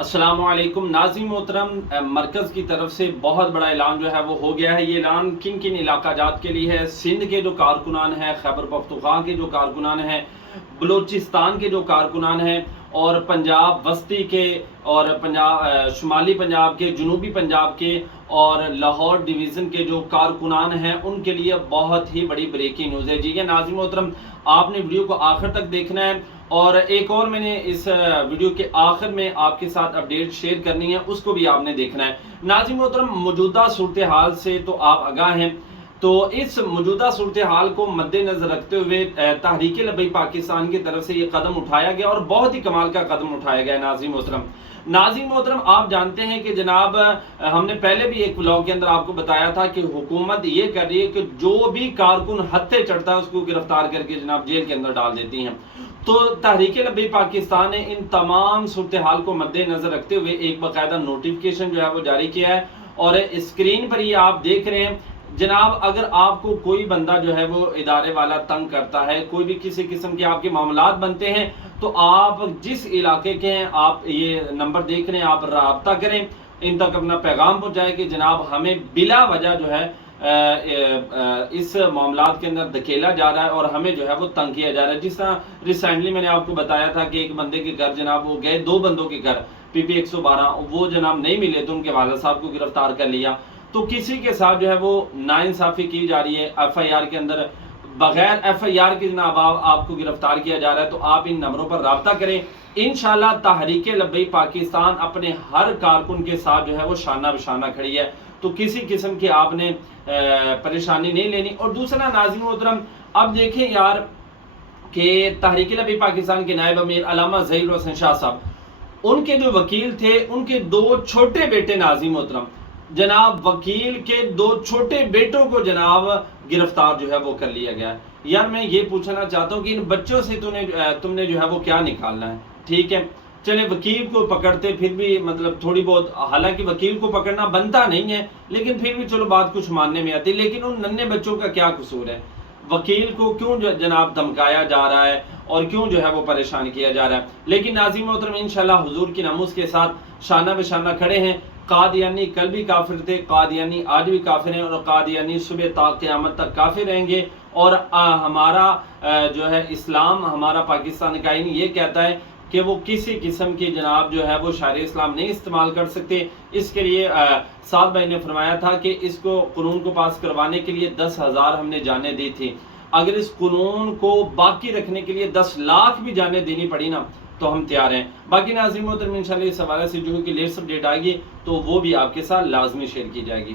السلام علیکم ناظرین محترم، مرکز کی طرف سے بہت بڑا اعلان جو ہے وہ ہو گیا ہے۔ یہ اعلان کن کن علاقہ جات کے لیے ہے؟ سندھ کے جو کارکنان ہیں، خیبر پختونخوا کے جو کارکنان ہیں، بلوچستان کے جو کارکنان ہیں، اور پنجاب وسطی کے اور شمالی پنجاب کے، جنوبی پنجاب کے اور لاہور ڈویژن کے جو کارکنان ہیں، ان کے لیے بہت ہی بڑی بریکنگ نیوز ہے جی۔ یہ ناظرین محترم، آپ نے ویڈیو کو آخر تک دیکھنا ہے، اور ایک اور میں نے اس ویڈیو کے آخر میں آپ کے ساتھ اپڈیٹ شیئر کرنی ہے، اس کو بھی آپ نے دیکھنا ہے۔ ناظرین محترم، موجودہ صورتحال سے تو آپ آگاہ ہیں، تو اس موجودہ صورتحال کو مد نظر رکھتے ہوئے تحریک لبیک پاکستان کی طرف سے یہ قدم اٹھایا گیا، اور بہت ہی کمال کا قدم اٹھایا گیا ناظرین محترم، آپ جانتے ہیں کہ جناب ہم نے پہلے بھی ایک ولاگ کے اندر آپ کو بتایا تھا کہ حکومت یہ کر رہی ہے کہ جو بھی کارکن ہتھے چڑھتا ہے اس کو گرفتار کر کے جناب جیل کے اندر ڈال دیتی ہیں۔ تو تحریک لبیک پاکستان نے ان تمام صورتحال کو مد نظر رکھتے ہوئے ایک باقاعدہ نوٹیفیکیشن جو ہے وہ جاری کیا ہے، اور اسکرین پر یہ آپ دیکھ رہے ہیں جناب۔ اگر آپ کو کوئی بندہ جو ہے وہ ادارے والا تنگ کرتا ہے، کوئی بھی کسی قسم کے آپ کے معاملات بنتے ہیں، تو آپ جس علاقے کے ہیں، آپ یہ نمبر دیکھ رہے ہیں، آپ رابطہ کریں، ان تک اپنا پیغام پہنچائیں کہ جناب ہمیں بلا وجہ جو ہے اس معاملات کے اندر دھکیلا جا رہا ہے، اور ہمیں جو ہے وہ تنگ کیا جا رہا ہے۔ جس طرح ریسنٹلی میں نے آپ کو بتایا تھا کہ ایک بندے کے گھر جناب وہ گئے، دو بندوں کے گھر PP 112، وہ جناب نہیں ملے تو ان کے والد صاحب کو گرفتار کر لیا۔ تو کسی کے ساتھ جو ہے وہ ناانصافی کی جا رہی ہے، FIR کے اندر بغیر FIR کے جناب آپ کو گرفتار کیا جا رہا ہے، تو آپ ان نمبروں پر رابطہ کریں۔ انشاءاللہ تحریک لبیک پاکستان اپنے ہر کارکن کے ساتھ جو ہے وہ شانہ بشانہ کھڑی ہے، تو کسی قسم کی آپ نے پریشانی نہیں لینی۔ اور دوسرا ناظرین محترم، اب دیکھیں یار کہ تحریک لبیک پاکستان کے نائب امیر علامہ ظہیر الحسن شاہ صاحب، ان کے جو وکیل تھے، ان کے دو چھوٹے بیٹے ناظرین محترم، جناب وکیل کے دو چھوٹے بیٹوں کو جناب گرفتار جو ہے وہ کر لیا گیا ہے۔ یار میں یہ پوچھنا چاہتا ہوں کہ ان بچوں سے تم نے جو ہے وہ کیا نکالنا ہے؟ ٹھیک ہے، چلے وکیل کو پکڑتے پھر بھی مطلب تھوڑی بہت، حالانکہ وکیل کو پکڑنا بنتا نہیں ہے، لیکن پھر بھی چلو بات کچھ ماننے میں آتی، لیکن ان ننھے بچوں کا کیا قصور ہے؟ وکیل کو کیوں جناب دھمکایا جا رہا ہے، اور کیوں جو ہے وہ پریشان کیا جا رہا ہے؟ لیکن ناظرین محترم، انشاءاللہ حضور کی ناموس کے ساتھ شانہ بشانہ کھڑے ہیں۔ قادیانی کل بھی کافر تھے، قادیانی آج بھی کافر ہیں، اور قادیانی صبح تا قیامت تک کافر رہیں گے۔ اور ہمارا جو ہے اسلام، ہمارا پاکستان کا آئین یہ کہتا ہے کہ وہ کسی قسم کی جناب جو ہے وہ شرع اسلام نہیں استعمال کر سکتے۔ اس کے لیے سعد بھائی نے فرمایا تھا کہ اس کو قانون کو پاس کروانے کے لیے 10,000 ہم نے جانیں دی تھی، اگر اس قانون کو باقی رکھنے کے لیے 10 لاکھ بھی جانیں دینی پڑی نا تو ہم تیار ہیں۔ باقی ناظرین محترم، انشاءاللہ اس حوالے سے جو کہ لیٹسٹ اپڈیٹ آئے گی تو وہ بھی آپ کے ساتھ لازمی شیئر کی جائے گی۔